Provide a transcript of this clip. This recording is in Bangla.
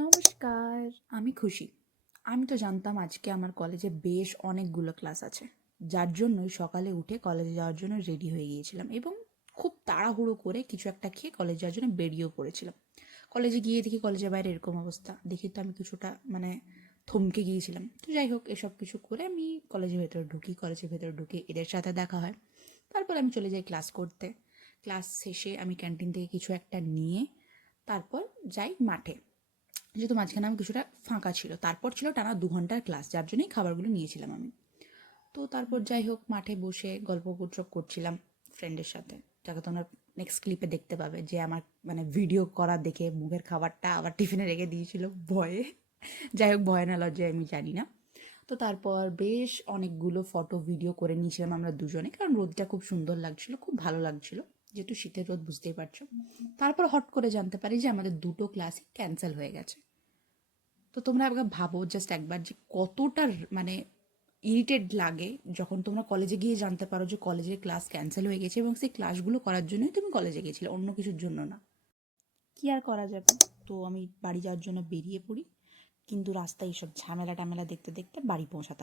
নমস্কার, আমি খুশি। আমি তো জানতাম আজকে আমার কলেজে বেশ অনেকগুলো ক্লাস আছে, যার জন্যই সকালে উঠে কলেজে যাওয়ার জন্য রেডি হয়ে গিয়েছিলাম এবং খুব তাড়াহুড়ো করে কিছু একটা খেয়ে কলেজ যাওয়ার জন্য বেরিয়েও পড়েছিলাম। কলেজে গিয়ে দেখি কলেজের বাইরে এরকম অবস্থা দেখি, তো আমি কিছুটা থমকে গিয়েছিলাম। তো যাই হোক, এসব কিছু করে আমি কলেজের ভেতরে ঢুকে এদের সাথে দেখা হয়। তারপর আমি চলে যাই ক্লাস করতে। ক্লাস শেষে আমি ক্যান্টিন থেকে কিছু একটা নিয়ে তারপর যাই মাঠে, যেহেতু মাঝখানে আমি কিছুটা ফাঁকা ছিল। তারপর ছিল টানা 2 ঘন্টার ক্লাস, যার জন্যই খাবারগুলো নিয়েছিলাম আমি। তো তারপর যাই হোক, মাঠে বসে গল্প গুজব করছিলাম ফ্রেন্ডের সাথে, যাকে তোমরা নেক্সট ক্লিপে দেখতে পাবে, যে আমার ভিডিও করা দেখে মুখের খাবারটা আবার টিফিনে রেখে দিয়েছিল ভয়ে। যাই হোক, ভয় না লজ্জায় আমি জানি না। তো তারপর বেশ অনেকগুলো ফটো ভিডিও করে নিয়েছিলাম আমরা দুজনে, কারণ রোদটা খুব সুন্দর লাগছিল, খুব ভালো লাগছিল, যেহেতু শীতের রোদ বুঝতেই পারছো। তারপর হট করে জানতে পারি যে আমাদের দুটো ক্লাসই ক্যান্সেল হয়ে গেছে। তো তোমরা একবার ভাবো জাস্ট একবার, যে কতটা ইরিটেট লাগে যখন তোমরা কলেজে গিয়ে জানতে পারো যে কলেজের ক্লাস ক্যান্সেল হয়ে গেছে এবং সেই ক্লাসগুলো করার জন্যই তুমি কলেজে গেছিলে, অন্য কিছুর জন্য না। কি আর করা যাবে। তো আমি বাড়ি যাওয়ার জন্য বেরিয়ে পড়ি, কিন্তু রাস্তায় এইসব ঝামেলা টামেলা দেখতে দেখতে বাড়ি পৌঁছাতে হয়।